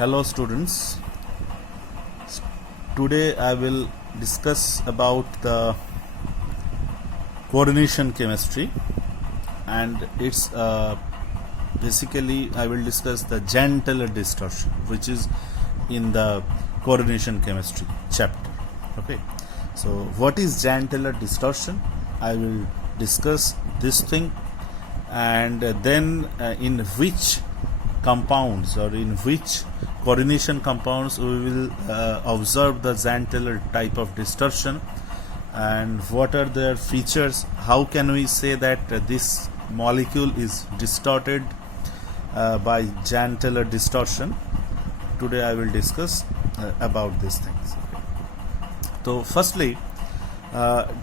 Hello students, today I will discuss about the coordination chemistry and it's basically I will discuss the Jahn-Teller distortion which is in the coordination chemistry chapter. Okay, so what is Jahn-Teller distortion? I will discuss this thing and then in which compounds or in which coordination compounds we will observe the Jahn-Teller type of distortion and what are their features, how can we say that this molecule is distorted by Jahn-Teller distortion. Today I will discuss about these things. तो firstly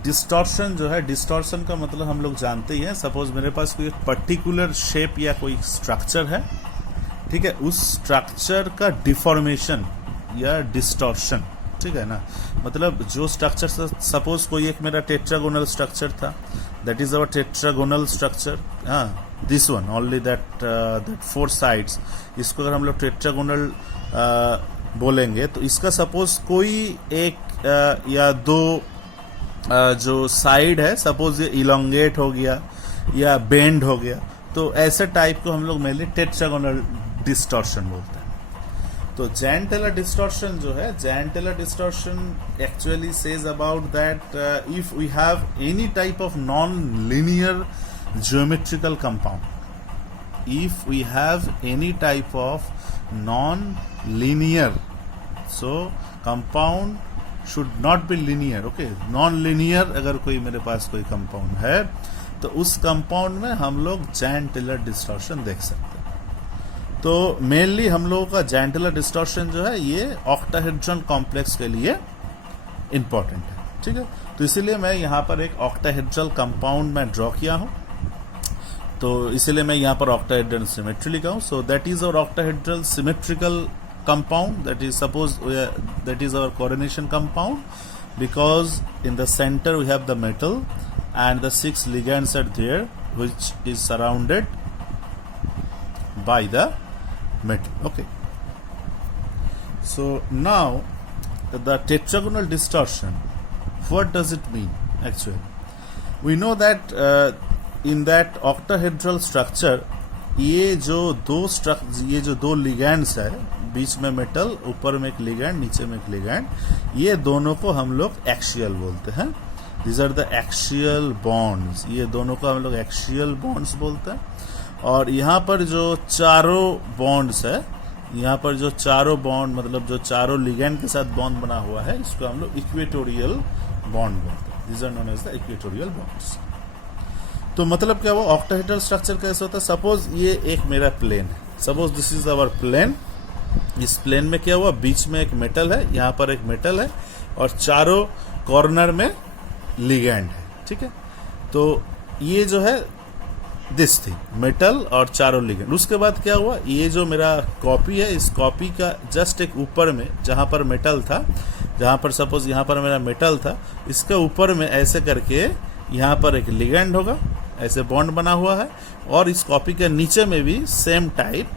distortion जो है, distortion का मतलब हम लोग जानते ही हैं. Suppose मेरे पास कोई पर्टिकुलर शेप या कोई स्ट्रक्चर है, ठीक है, उस स्ट्रक्चर का डिफॉर्मेशन या डिस्टॉर्शन, ठीक है ना. मतलब जो स्ट्रक्चर, सपोज कोई एक मेरा टेट्रागोनल स्ट्रक्चर था, that is our tetragonal structure. हाँ, this one only that four sides, इसको अगर हम लोग टेट्रागोनल बोलेंगे तो इसका सपोज कोई एक या दो जो साइड है, सपोज ये इलोंगेट हो गया या बेंड हो गया, तो ऐसे टाइप को हम लोग मेनली टेट्रागोनल डिस्टॉर्शन बोलते हैं. तो Jahn-Teller डिस्टॉर्शन जो है, Jahn-Teller distortion actually says about that if we have any type of non linear geometrical compound, if we have any type of non-linear, so compound should not be linear. okay, non-linear अगर कोई मेरे पास कोई compound है तो उस compound में हम लोग Jahn-Teller डिस्टॉर्शन देख सकते हैं. तो मेनली हम लोगों का Jahn-Teller डिस्टॉर्शन जो है ये ऑक्टाहेड्रॉन कॉम्प्लेक्स के लिए इंपॉर्टेंट है, ठीक है. तो इसीलिए मैं यहाँ पर एक ऑक्टाहेड्रल कंपाउंड में ड्रॉ किया हूँ, तो इसीलिए मैं यहाँ पर ऑक्टाहेड्रल सिमेट्री लिखा हूँ. सो that is our octahedral symmetrical compound, that is suppose that is our coordination compound, because in the center we have the metal and the 6 ligands are there which is surrounded by the metal. Okay, so now the tetragonal distortion, what does it mean? Actually we know that in that octahedral structure ये जो दो ligands है, बीच में metal, ऊपर में एक ligand, नीचे में एक लिगैंड, ये दोनों को हम लोग एक्सियल बोलते हैं. These are the axial bonds, ये दोनों को हम लोग एक्सियल बॉन्ड्स बोलते हैं. और यहाँ पर जो चारों बॉन्ड्स है, यहाँ पर जो चारों बॉन्ड मतलब जो चारों लिगैंड के साथ बॉन्ड बना हुआ है, इसको हम लोग इक्वेटोरियल बॉन्ड बोलते हैं. These are known as the equatorial bonds. तो मतलब क्या हुआ, ऑक्टाहेड्रल स्ट्रक्चर कैसे होता है. सपोज ये एक मेरा प्लेन है, suppose this is our plane. इस प्लेन में क्या हुआ, बीच में एक मेटल है, यहाँ पर एक मेटल है और चारों कॉर्नर में लिगैंड है, ठीक है. तो ये जो है दिस थी मेटल और चारों लिगैंड. उसके बाद क्या हुआ, ये जो मेरा कॉपी है, इस कॉपी का जस्ट एक ऊपर में जहाँ पर मेटल था, जहाँ पर सपोज यहाँ पर मेरा मेटल था, इसके ऊपर में ऐसे करके यहाँ पर एक लिगैंड होगा, ऐसे बॉन्ड बना हुआ है, और इस कॉपी के नीचे में भी सेम टाइप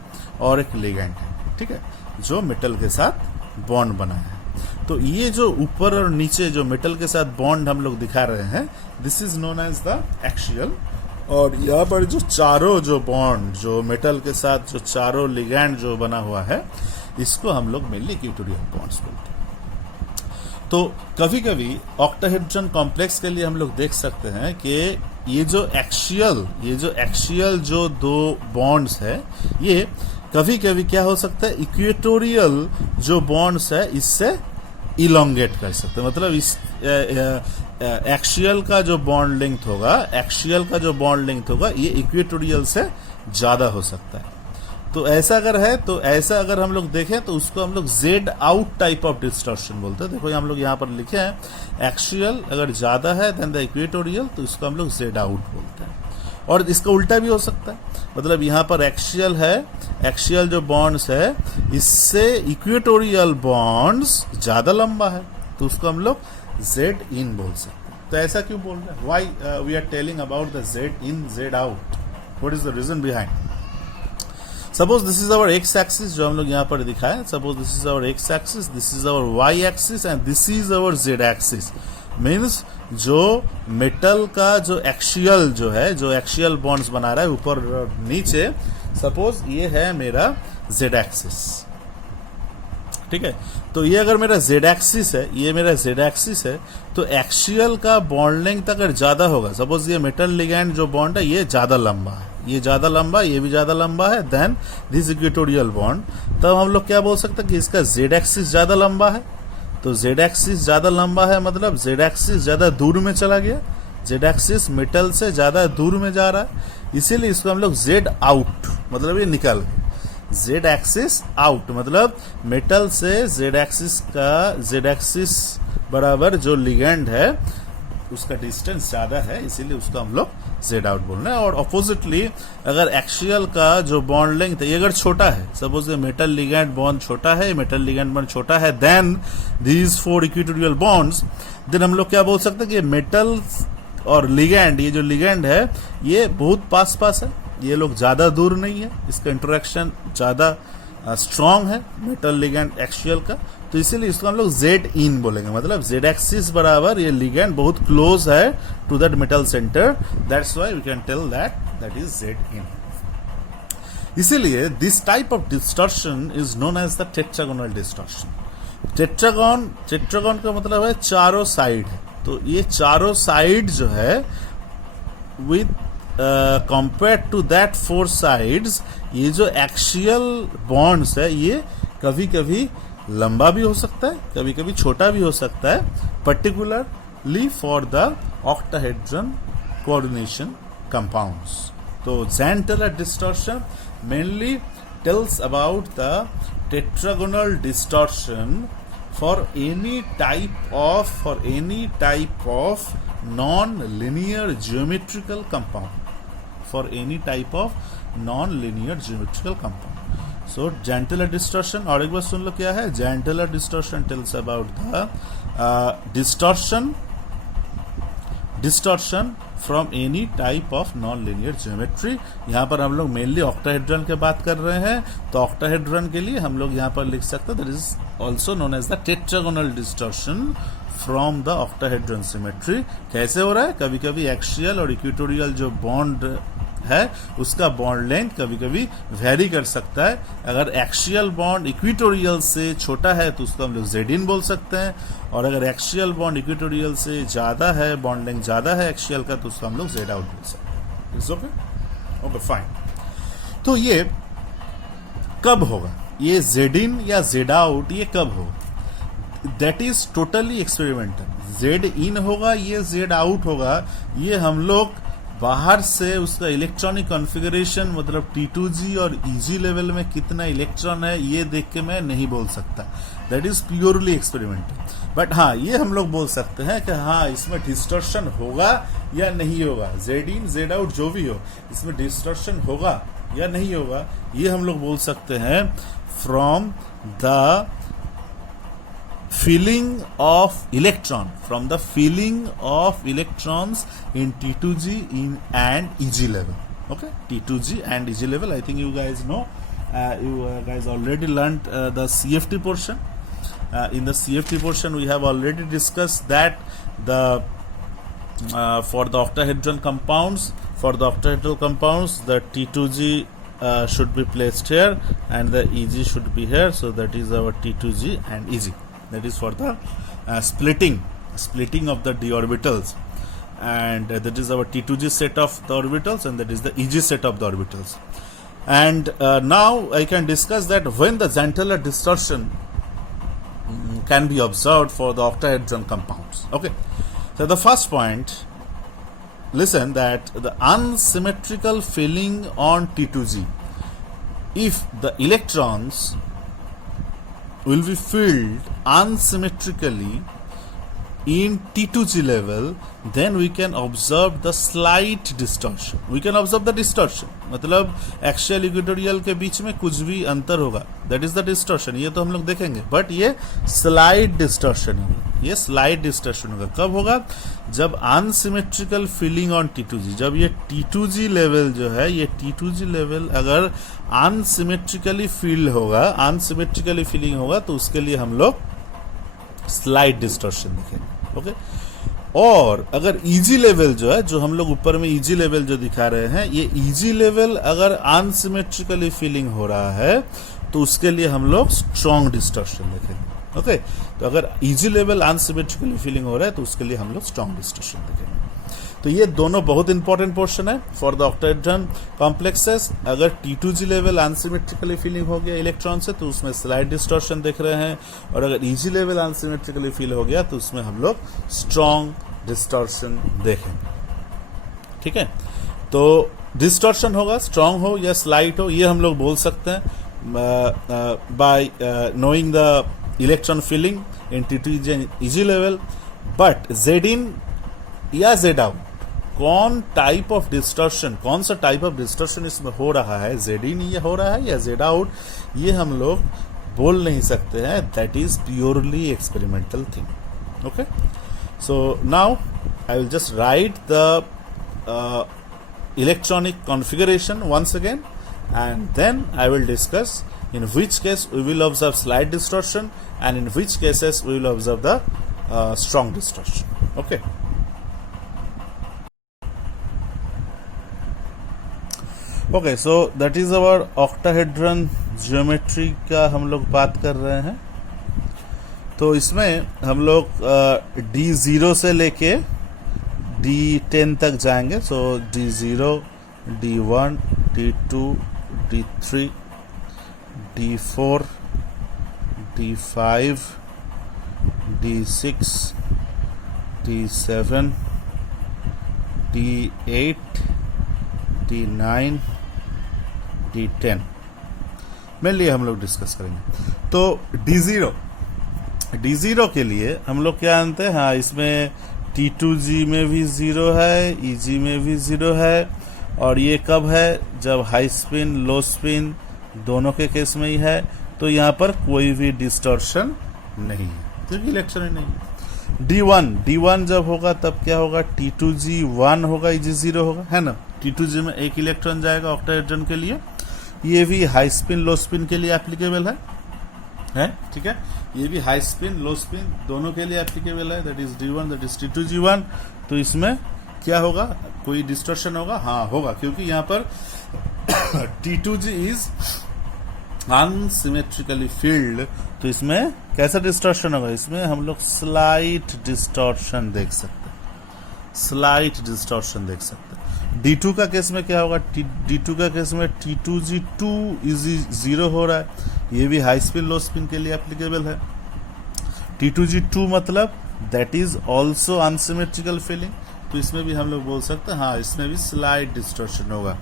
और एक लिगैंड है, ठीक है, जो मेटल के साथ बॉन्ड बना है. तो ये जो ऊपर और नीचे जो मेटल के साथ बॉन्ड हम लोग दिखा रहे हैं, this is known as the axial. और यहाँ पर जो चारों जो बॉन्ड जो मेटल के साथ जो चारों लिगैंड जो बना हुआ है, इसको हम लोग मेनली इक्वेटोरियल बॉन्ड्स बोलते हैं. तो कभी कभी ऑक्टाहेड्रॉन कॉम्प्लेक्स के लिए हम लोग देख सकते हैं कि ये जो एक्सियल जो दो बॉन्ड्स है, ये कभी कभी क्या हो सकता है, इक्वेटोरियल जो बॉन्ड्स है इससे इलोंगेट कर सकते हैं. मतलब इस एक्सियल का जो बॉन्ड लेंथ होगा, ये इक्वेटोरियल से ज्यादा हो सकता है. तो ऐसा अगर हम लोग देखें तो उसको हम लोग Z out type of distortion बोलते हैं. देखो हम लोग यहाँ पर लिखे हैं, एक्सियल अगर ज्यादा है देन द इक्वेटोरियल, तो इसको हम लोग जेड आउट बोलते हैं. और इसका उल्टा भी हो सकता है, मतलब यहाँ पर एक्सियल है, एक्सियल जो बॉन्ड्स है इससे इक्वेटोरियल बॉन्ड्स ज्यादा लंबा है, तो उसको हम लोग जेड इन बोल सकते हैं. तो ऐसा क्यों बोल रहे हैं, why we are telling about the Z in Z out, what is the reason behind. Suppose this is our X axis जो हम लोग यहाँ पर दिखाएं, suppose this is our X axis, this is our Y axis and this is our Z axis. Means जो metal का जो axial bonds बना रहा है ऊपर और नीचे, सपोज ये है मेरा जेड एक्सिस, ठीक है। तो ये अगर मेरा जेड एक्सिस है, ये मेरा जेड एक्सिस है, तो एक्शियल का बॉन्ड लेंथ अगर ज्यादा होगा, सपोज ये मेटल लिगैंड जो बॉन्ड है ये ज्यादा लंबा है, ये ज्यादा लंबा, ये भी ज्यादा लंबा है देन दिस इक्वेटोरियल बॉन्ड, तब हम लोग क्या बोल सकते हैं कि इसका जेड एक्सिस ज्यादा लंबा है। तो जेड एक्सिस ज्यादा लंबा है मतलब जेड एक्सिस ज्यादा दूर में चला गया, जेड एक्सिस मेटल से ज्यादा दूर में जा रहा है, इसीलिए इसको हम लोग जेड आउट, मतलब ये निकल गया। जेड एक्सिस आउट मतलब मेटल से जेड एक्सिस बराबर जो लिगेंड है उसका डिस्टेंस ज्यादा है, इसीलिए उसको हम लोग जेड आउट बोल रहे हैं। और अपोजिटली अगर एक्शियल का जो बॉन्ड लेंथ ये अगर छोटा है, सपोज ये मेटल लिगेंड बॉन्ड छोटा है, मेटल लिगेंड बॉन्ड छोटा है than these 4 equatorial bonds, then हम लोग क्या बोल सकते हैं कि मेटल और लिगेंड, ये जो लिगेंड है ये बहुत पास पास है, ये लोग ज्यादा दूर नहीं है, इसका इंटरेक्शन ज्यादा स्ट्रांग है मेटल लिगेंड एक्शियल का, तो इसीलिए इसको हम लोग जेड इन बोलेंगे। मतलब जेड एक्सिस बराबर ये लिगेंड बहुत क्लोज है to that metal centre, that's why we can tell that is z in. इसीलिए this type of distortion is known as the tetragonal distortion. Tetragon का मतलब है चारों साइड है, तो ये चारों साइड जो है with compare to that 4 sides, ये जो एक्शियल बॉन्ड्स है ये कभी कभी लंबा भी हो सकता है, कभी कभी छोटा भी हो सकता है, particularly for the octahedron coordination compounds. तो Jahn Teller distortion mainly tells about the tetragonal distortion for any type of non-linear geometrical compound, for any type of non-linear geometrical compound. So Genteler distortion, और एक बार सुन लो क्या है, Genteler distortion tells about the distortion from any type of non-linear geometry। यहाँ पर हम लोग mainly octahedron के बात कर रहे हैं, तो ऑक्टाहेड्रन के लिए हम लोग यहाँ पर लिख सकते हैं that is also known as the tetragonal distortion from the octahedron symmetry. कैसे हो रहा है, कभी कभी एक्शियल और इक्वेटोरियल जो बॉन्ड है उसका बॉन्ड लेंथ कभी कभी वेरी कर सकता है। अगर एक्शियल बॉन्ड इक्वेटोरियल से छोटा है तो उसको हम लोग जेड इन बोल सकते हैं, और अगर एक्शियल बॉन्ड इक्वेटोरियल से ज्यादा है, बॉन्ड लेंथ ज्यादा है एक्शियल का, तो उसको हम लोग जेड आउट बोल सकते हैं। It's okay, okay fine. तो ये कब होगा, ये जेड इन या जेड आउट ये कब होगा, that is totally experimental. Z in होगा, ये जेड आउट होगा, ये हम लोग बाहर से उसका इलेक्ट्रॉनिक कॉन्फ़िगरेशन मतलब T2G और EG लेवल में कितना इलेक्ट्रॉन है ये देख के मैं नहीं बोल सकता, that is purely experimental. But हाँ, ये हम लोग बोल सकते हैं कि हाँ इसमें डिस्टॉर्शन होगा या नहीं होगा, जेड इन जेड आउट जो भी हो, इसमें डिस्टॉर्शन होगा या नहीं होगा, ये हम लोग बोल सकते हैं from the filling of electrons in T2G and EG level. Okay, T2G and EG level, I think you guys know, you guys already learned the CFT portion. In the CFT portion we have already discussed that for the octahedral compounds, the T2G should be placed here and the EG should be here, so that is our T2G and EG. That is for the splitting of the d orbitals, and that is our T2G set of the orbitals, and that is the EG set of the orbitals. And now I can discuss that when the Genteler distortion can be observed for the octahedron compounds. Okay, so the first point, listen, that the unsymmetrical filling on T2G, if the electrons will be filled unsymmetrically in T2G level, then we can observe the slight distortion. We can observe the distortion, मतलब axial equatorial के बीच में कुछ भी अंतर होगा, that is the distortion, ये तो हम लोग देखेंगे, बट ये स्लाइट डिस्टॉर्शन है। ये स्लाइड डिस्टॉर्शन होगा। कब होगा? जब अनसिमेट्रिकल फीलिंग ऑन T2G, जब ये T2G लेवल जो है, ये T2G लेवल अगर अनसिमेट्रिकली फीलिंग होगा तो उसके लिए हम लोग स्लाइड डिस्टॉर्शन देखेंगे। ओके, और अगर EG लेवल जो है, जो हम लोग ऊपर में EG लेवल जो दिखा रहे हैं, ये EG लेवल अगर अनसिमेट्रिकली फीलिंग हो रहा है तो उसके लिए हम लोग स्ट्रॉन्ग डिस्टॉर्शन देखेंगे। ओके, तो अगर EG लेवल अनसिमेट्रिकली फीलिंग हो रहा है तो उसके लिए हम लोग स्ट्रॉन्ग डिस्टॉर्शन देखेंगे। तो ये दोनों बहुत इंपॉर्टेंट पोर्शन है फॉर द ऑक्टाहेड्रन कॉम्प्लेक्सेस। अगर T2G लेवल अनसिमेट्रिकली फीलिंग हो गया इलेक्ट्रॉन से तो उसमें स्लाइड डिस्टॉर्शन देख रहे हैं, और अगर EG लेवल अनसिमेट्रिकली फील हो गया तो उसमें हम लोग स्ट्रॉन्ग डिस्टॉर्शन देखेंगे। ठीक है, तो डिस्टॉर्शन होगा, स्ट्रॉन्ग हो या स्लाइड हो, ये हम लोग बोल सकते हैं bye knowing the electron feeling in T2G and EG level. But Z in या Z out, कौन टाइप ऑफ डिस्टॉर्शन, कौन सा टाइप ऑफ डिस्टॉर्शन इसमें हो रहा है, Z in ये हो रहा है या Z out, ये हम लोग बोल नहीं सकते हैं। That is purely experimental thing. Okay, so now I will just right the electronic configuration once again, and then I will discuss in which case we will observe slight distortion and in which cases we will observe the strong distortion. Okay, okay, so that is our octahedron geometry का हम लोग बात कर रहे हैं। तो इसमें हम लोग D0 से लेके D10 तक जाएंगे। सो D0, D1, D2, D3, D4, D5, D6, D7, D8, D9, D10 mainly हम लोग डिस्कस करेंगे। तो D0 के लिए हम लोग क्या जानते हैं? हाँ, इसमें T2G में भी 0 है, EG में भी 0 है, और ये कब है? जब हाई स्पिन लो स्पिन दोनों के केस में ही है, तो यहाँ पर कोई भी डिस्टॉर्शन नहीं है क्योंकि इलेक्ट्रॉन ही नहीं है। D1 जब होगा तब क्या होगा? T2G 1 होगा, EG 0 होगा, है ना। T2G में एक इलेक्ट्रॉन जाएगा ऑक्टाहेड्रन के लिए। ये भी हाई स्पिन लो स्पिन के लिए एप्लीकेबल है, ठीक है। ये भी हाई स्पिन लो स्पिन दोनों के लिए एप्लीकेबल है। That is D1, that is T2G1। तो इसमें क्या होगा? कोई डिस्टॉर्शन होगा? हाँ, होगा, क्योंकि यहाँ पर T2G इज अनसिमेट्रिकली फील्ड। तो इसमें कैसा डिस्टॉर्शन होगा? इसमें हम लोग स्लाइट डिस्टॉर्शन देख सकते हैं, स्लाइट डिस्टॉर्शन देख सकते हैं। D2 का केस में क्या होगा? D2 का केस में T2G2 इज 0 हो रहा है। ये भी हाई स्पिन लो स्पिन के लिए एप्लीकेबल है। T2G2 मतलब that is also unsymmetrical feeling. तो इसमें भी हम लोग बोल सकते हैं हाँ, इसमें भी स्लाइड डिस्टॉर्शन होगा।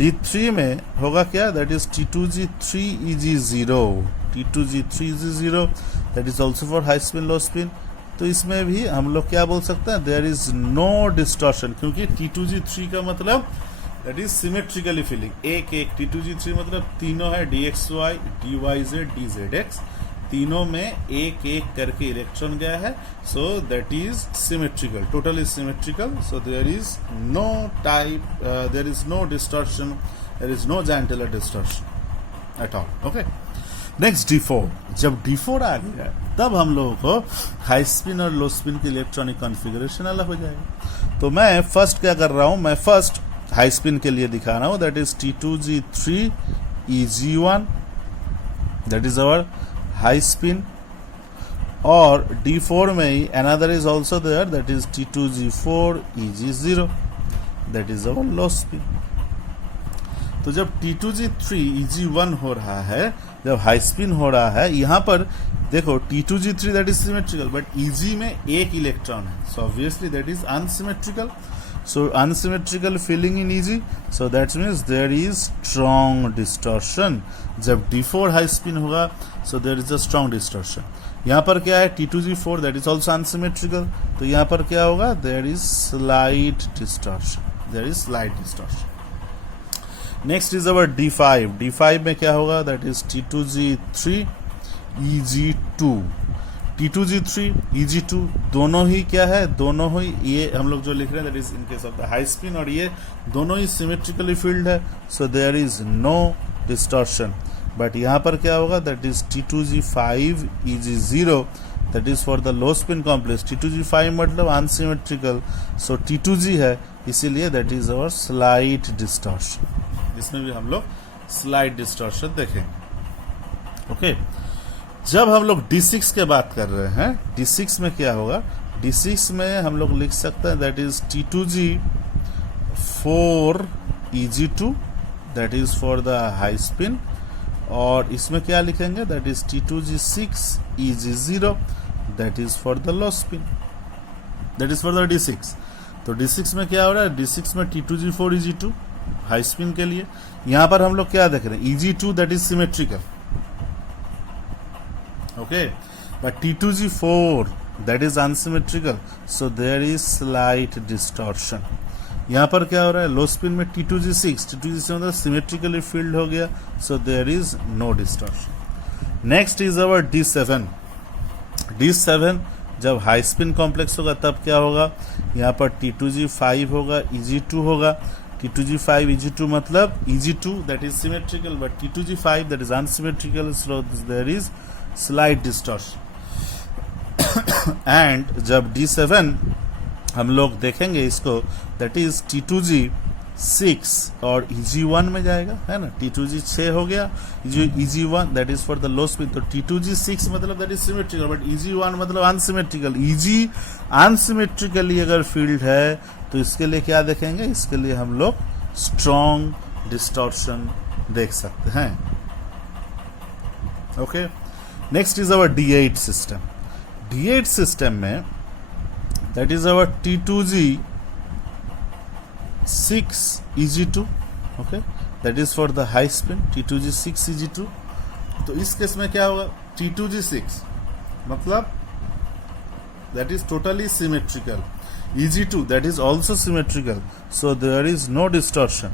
D3 में होगा क्या? That is T2G3 EG 0, T2G3 EG 0, that is also for high spin low spin. तो इसमें भी हम लोग क्या बोल सकते हैं? देयर इज नो डिस्टॉर्शन, क्योंकि T2G3 का मतलब दैट इज सिमेट्रिकली फीलिंग। एक T2G3 मतलब तीनों है, DXY, DYZ, DZX, तीनों में एक एक करके इलेक्ट्रॉन गया है। So that is symmetrical, totally symmetrical. So there is no type, there is no distortion, there is no Jahn Teller distortion at all. Okay, next D4। जब D4 आ गया तब हम लोगों को हाई स्पिन और लो स्पिन की इलेक्ट्रॉनिक कॉन्फ़िगरेशन अलग हो जाएगा। तो मैं फर्स्ट क्या कर रहा हूं? मैं फर्स्ट हाई स्पिन के लिए दिखा रहा हूं। That is T2G3 EG1, that is our high spin. और D4 में ही another is also there, that is T2G4 EG 0, that is our low spin. तो जब T2G3 EG1 हो रहा है, जब हाई स्पिन हो रहा है, यहां पर देखो T2G3 that is symmetrical, but EG में एक इलेक्ट्रॉन है, so obviously that is unsymmetrical. So unsymmetrical feeling in EG, so that means there is strong distortion. जब D4 high spin होगा, so there is a strong distortion. यहाँ पर क्या है? T2G4 that is also unsymmetrical. तो यहाँ पर क्या होगा? There is slight distortion. There is slight distortion. Next is our D5. D5 में क्या होगा? That is T2G3 EG2. T2G3 EG2 दोनों ही क्या है, दोनों ही ये हम लोग जो लिख रहे हैं that is in case of the high spin, और ये दोनों ही सिमेट्रिकली फील्ड है, so there is no distortion. But यहाँ पर क्या होगा, that is T2G5 EG0, that is for the low spin complex. T2G5 मतलब अनसिमेट्रिकल, सो T2G है, इसीलिए that is our slight distortion. इसमें भी हम लोग स्लाइट डिस्टॉर्शन देखेंगे. ओके, जब हम लोग D6 के बात कर रहे हैं, D6 में क्या होगा, D6 में हम लोग लिख सकते हैं that is T2G4 EG2, that is for the high spin, और इसमें क्या लिखेंगे, that is T2G6 EG0, that is for the low spin, that is for the D6. तो D6 में क्या हो रहा है, D6 में T2G4 EG2 हाई स्पिन के लिए. यहां पर हम लोग क्या देख रहे हैं, EG2 that is symmetrical. Okay, but T2G4 that is unsymmetrical, so there is slight distortion. यहाँ पर क्या हो रहा है, लो स्पिन में T2G6 मतलब सिमेट्रिकली फील्ड हो गया, so there is no distortion. Next is our D7. D7 जब हाई स्पिन कॉम्प्लेक्स होगा तब क्या होगा, यहाँ पर T2G5 होगा, EG2 होगा. T2G5 EG2 मतलब EG2 that is symmetrical, but T2G5 that is unsymmetrical, so there is slight distortion. And जब D7 हम लोग देखेंगे इसको, that is T2G6 और EG1 में जाएगा, है ना. T2G6 हो गया, EG1 that is for the low spin. तो T2G6 मतलब that is symmetrical, but EG1 मतलब unsymmetrical. EG unsymmetrically अगर फील्ड है तो इसके लिए क्या देखेंगे, इसके लिए हम लोग strong distortion देख सकते हैं. Okay, next is our D8 system. D8 system में that is our T2G6 EG2, okay, that is for the high spin, T2G6 EG2. तो इस केस में क्या होगा, T2G6 मतलब that is totally symmetrical, EG2 that is also symmetrical, so there is no distortion.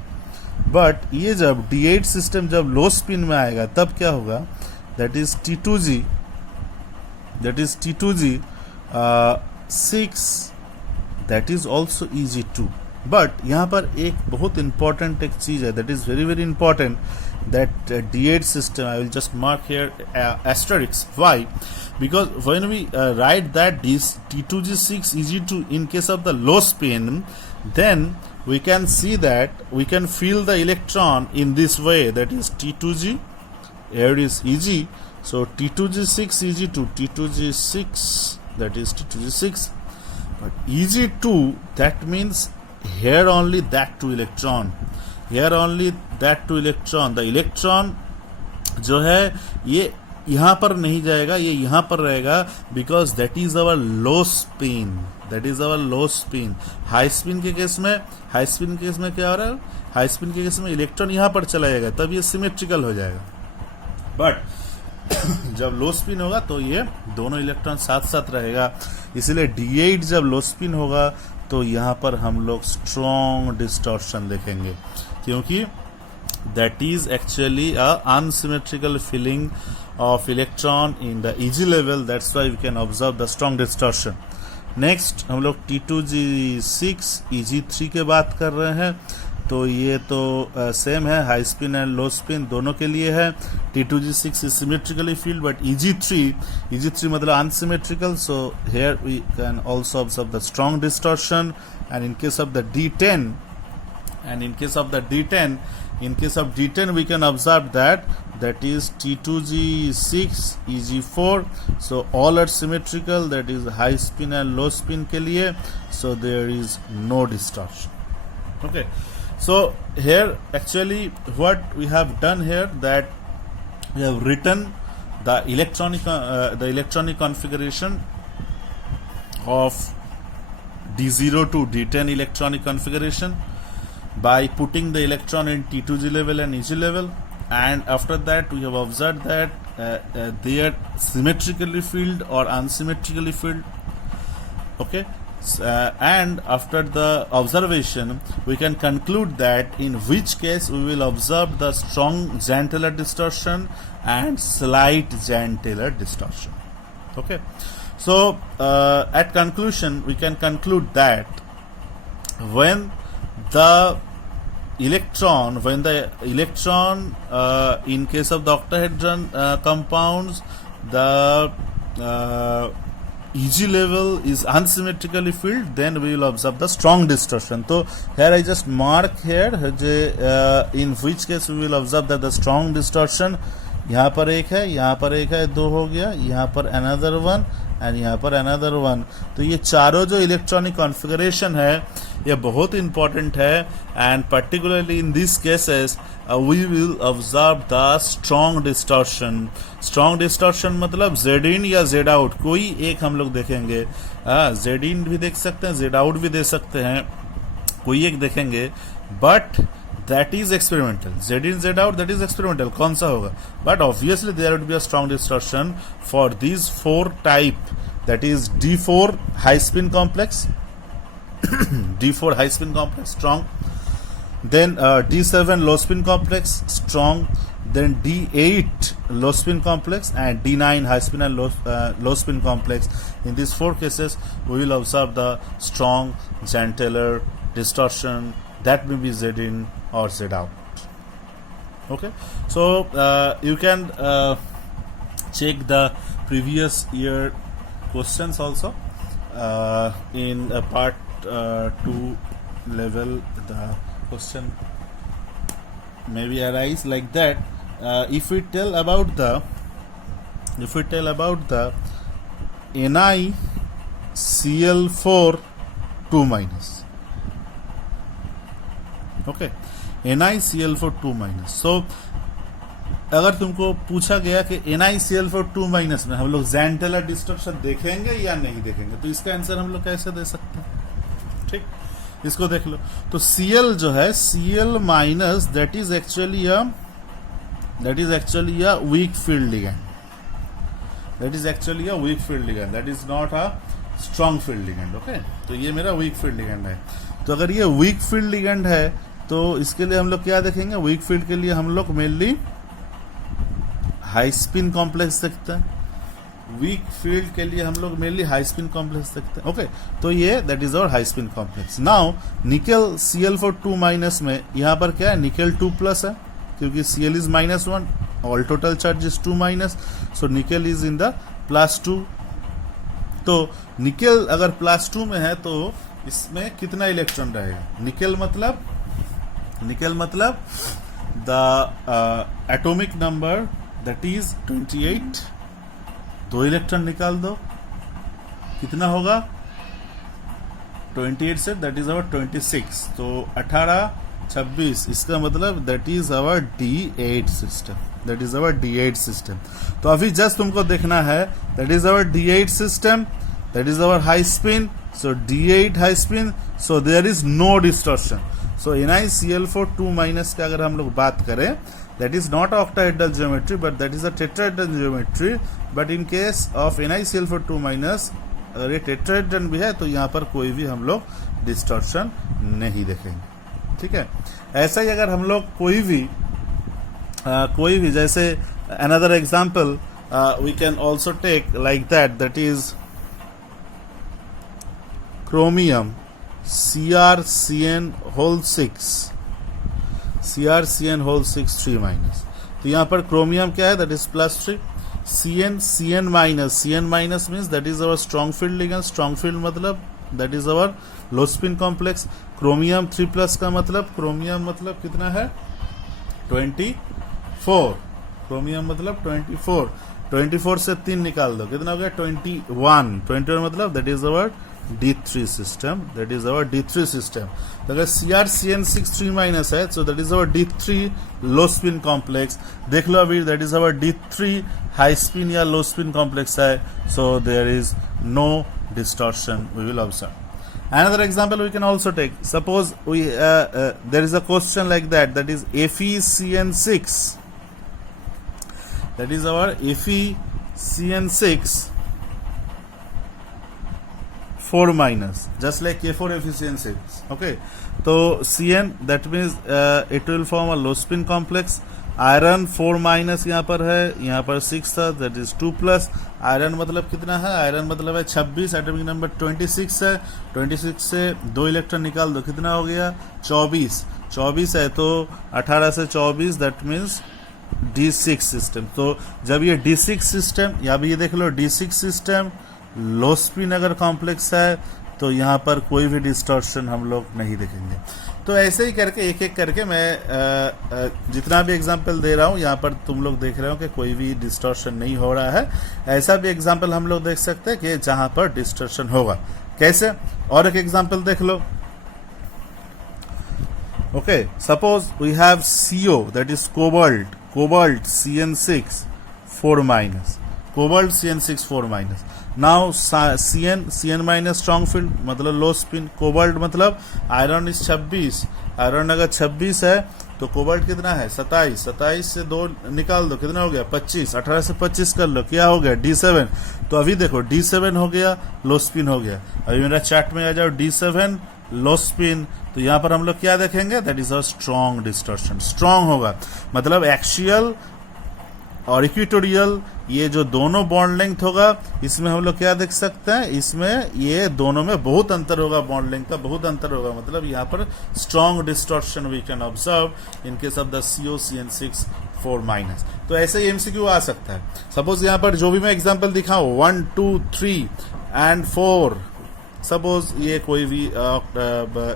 But ये जब D8 system जब लो spin में आएगा तब क्या होगा, that is T2G6 that is also EG2. But यहाँ पर एक बहुत इंपॉर्टेंट एक चीज है, that is very very important, that D8 system, I will just mark here asterisk. Why? Because when we write that this T2G6 EG2 in case of the low spin, then we can see that we can feel the electron in this way, that is T2G, here is EG, so T2G6 EG2, T2G6 that is T2G6, but EG2 that means here only that two electron, here only that two electron, the electron जो है ये यहाँ पर नहीं जाएगा, ये यहाँ पर रहेगा, because that is our low spin, that is our low spin. High spin के केस में, हाई स्पिन के केस में क्या हो रहा है, हाई स्पिन के केस में इलेक्ट्रॉन यहाँ पर चला जाएगा, तब ये सिमेट्रिकल हो जाएगा. बट जब लो स्पिन होगा तो ये दोनों इलेक्ट्रॉन साथ साथ रहेगा, इसलिए D8 जब लो स्पिन होगा तो यहाँ पर हम लोग स्ट्रॉन्ग डिस्टॉर्शन देखेंगे, क्योंकि that is actually a unsymmetrical filling of electron in the EG level, that's why we can observe the strong distortion. Next हम लोग T2G6 EG3 के बात कर रहे हैं, तो ये तो सेम है, high spin and low spin दोनों के लिए है. T2G6 is symmetrically filled, but EG3 मतलब unsymmetrical, so here we can also observe the strong distortion. And in case of the D10, we can observe that is T2G6 EG4, so all are symmetrical, that is high spin and low spin के लिए, so there is no distortion. Okay. So here actually what we have done here, that we have written the electronic configuration of D0 to D10 electronic configuration by putting the electron in T2G level and EG level, and after that we have observed that they are symmetrically filled or unsymmetrically filled. Okay. And after the observation we can conclude that in which case we will observe the strong Jahn-Teller distortion and slight Jahn-Teller distortion. Okay, so at conclusion we can conclude that when the electron in case of the octahedron compounds, the Eg level is unsymmetrically filled, then we will observe the strong distortion. So here I just mark here in which case we will observe that the strong distortion, यहाँ पर एक है, यहाँ पर एक है, दो हो गया, यहाँ पर अनदर वन एंड यहाँ पर अनदर वन. तो ये चारों जो इलेक्ट्रॉनिक कॉन्फ़िगरेशन है ये बहुत इंपॉर्टेंट है, and particularly in this cases we will observe the strong distortion. Strong distortion मतलब जेड इन या जेड आउट, कोई एक हम लोग देखेंगे. जेड इन भी देख सकते हैं, जेड आउट भी दे सकते हैं, कोई एक देखेंगे, but that is experimental. Z in Z out, that is experimental. कौन सा होगा? But obviously there would be a strong distortion for these four type, that is D4 high spin complex, D4 high spin complex strong, then D7 low spin complex strong, then D8 low spin complex and D9 high spin and low spin complex. In these four cases we will observe the strong Jahn-Taylor distortion, that may be Z in or Z out. Okay, so you can check the previous year questions also in part 2 level. The question maybe arise like that. If we tell about the NiCl4 2 minus. Okay, NiCl4 2 minus. So अगर तुमको पूछा गया कि NiCl4 2 minus में हम लोग Jahn-Taylor distortion देखेंगे या नहीं देखेंगे, तो इसका आंसर हम लोग कैसे दे सकते हैं? ठीक, इसको देख लो. तो Cl जो है, Cl minus, that is actually a weak field ligand. That is actually a weak field ligand, that is not a strong field ligand. Okay, तो ये मेरा वीक फील्ड लिगैंड है. तो अगर ये वीक फील्ड लिगैंड है तो इसके लिए हम लोग क्या देखेंगे? वीक फील्ड के लिए हम लोग मेनली हाई स्पिन कॉम्प्लेक्स देखते हैं. वीक फील्ड के लिए हम लोग मेनली हाई स्पिन कॉम्प्लेक्स देखते हैं. ओके, तो ये that is our high spin complex. Now nickel Cl4 2 minus में यहाँ पर क्या है? निकेल 2 प्लस है, क्योंकि Cl is -1, all total charge is 2 minus, so nickel is in the +2. तो निकेल अगर +2 में है तो इसमें कितना इलेक्ट्रॉन रहेगा? निकेल मतलब the atomic number that is 28. 2 electron निकाल दो, कितना होगा? 28 से दैट इज आवर 26, तो 18 26, इसका मतलब that is our D8 system. That is our D8 system. तो अभी जस्ट तुमको देखना है, that is our D8 system, that is our high spin. So D8 high spin, so there is no distortion. So NiCl4 2 minus का अगर हम लोग बात करें, that is not octahedral geometry but that is a tetrahedral geometry. But in case of NiCl4 2 minus, अगर ये tetrahedron भी है तो यहाँ पर कोई भी हम लोग distortion नहीं देखेंगे. ठीक है, ऐसा ही अगर हम लोग कोई भी जैसे another example we can also take like that is chromium CrCN whole 6 3 minus. तो यहाँ पर chromium क्या है? That is +3. CN minus means that is our strong field ligand. Strong field मतलब that is our low spin complex. Chromium 3+ का मतलब, chromium मतलब कितना है? 24. क्रोमियम मतलब 24. 24 से 3 निकाल दो, कितना हो गया? 21 मतलब that is our D3 system. That is our D3 system. अगर CrCN6 3 माइनस है, so that is our D3 low spin complex. देख लो अभी, that is our D3 high spin या लो स्पिन कॉम्प्लेक्स है, so there is no distortion we will observe. Another example we can also take. Suppose there is a question like that is FeCN6. That is our FeCN6 4 minus, just like K4 FeCN6. Okay, so Cn, that means it will form a low spin complex. Iron 4 minus यहाँ पर है, यहाँ पर 6 था, that is 2 plus. Iron मतलब कितना है, iron मतलब है 26, एटॉमिक नंबर 26 है, 26 से 2 इलेक्ट्रॉन निकाल दो, कितना हो गया 24, 24 है तो 18 से 24 दैट मीन्स D6 सिस्टम। तो जब ये D6 सिस्टम, या भी ये देख लो D6 सिस्टम लो स्पिन अगर कॉम्प्लेक्स है तो यहाँ पर कोई भी डिस्टॉर्शन हम लोग नहीं देखेंगे। तो ऐसे ही करके एक एक करके मैं जितना भी एग्जांपल दे रहा हूँ यहाँ पर तुम लोग देख रहे हो कि कोई भी डिस्टॉर्शन नहीं हो रहा है। ऐसा भी एग्जांपल हम लोग देख सकते हैं कि जहां पर डिस्टॉर्शन होगा। कैसे, और एक एग्जांपल देख लो। Okay, suppose we have CO that is cobalt CN6 4 minus, cobalt CN6 4 minus. Now CN minus strong field मतलब लो स्पिन, कोबाल्ट मतलब आयरन इज 26, आयरन अगर 26 है तो कोबाल्ट कितना है 27, 27 से 2 निकाल दो, कितना हो गया 25, 18 से 25 कर लो, क्या हो गया D7। तो अभी देखो D7 हो गया, लो स्पिन हो गया। अभी मेरा चार्ट में आ जाओ D7 लो स्पिन, तो यहाँ पर हम लोग क्या देखेंगे, that is a strong distortion. Strong होगा मतलब एक्सियल और इक्वेटोरियल, ये जो दोनों बॉन्ड लेंथ होगा इसमें हम लोग क्या देख सकते हैं, इसमें ये दोनों में बहुत अंतर होगा, बॉन्ड लेंथ का बहुत अंतर होगा, मतलब यहाँ पर strong distortion we can observe in case of the CO CN6 4 minus. तो ऐसे ही MCQ आ सकता है। सपोज यहाँ पर जो भी मैं एग्जांपल दिखाऊं 1 2 3 एंड 4, सपोज ये कोई भी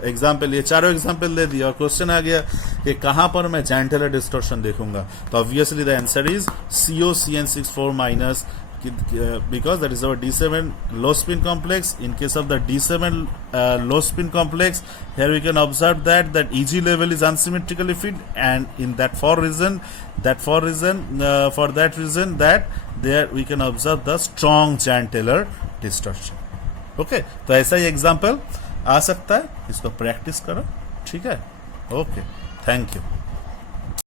एग्जाम्पल, ये चारों एग्जाम्पल दे दिया और क्वेश्चन आ गया कि कहां पर मैं जैन टेलर डिस्टॉर्शन देखूंगा, तो obviously the answer is CO CN6 4 minus, because that is our D7 low spin complex. In case of the D7 low spin complex, here we can observe that EG level is unsymmetrically filled, and in for that reason that there we can observe the strong Jahn Taylor distortion. Okay, तो ऐसा ही example आ सकता है, इसको practice करो, ठीक है। Okay, thank you.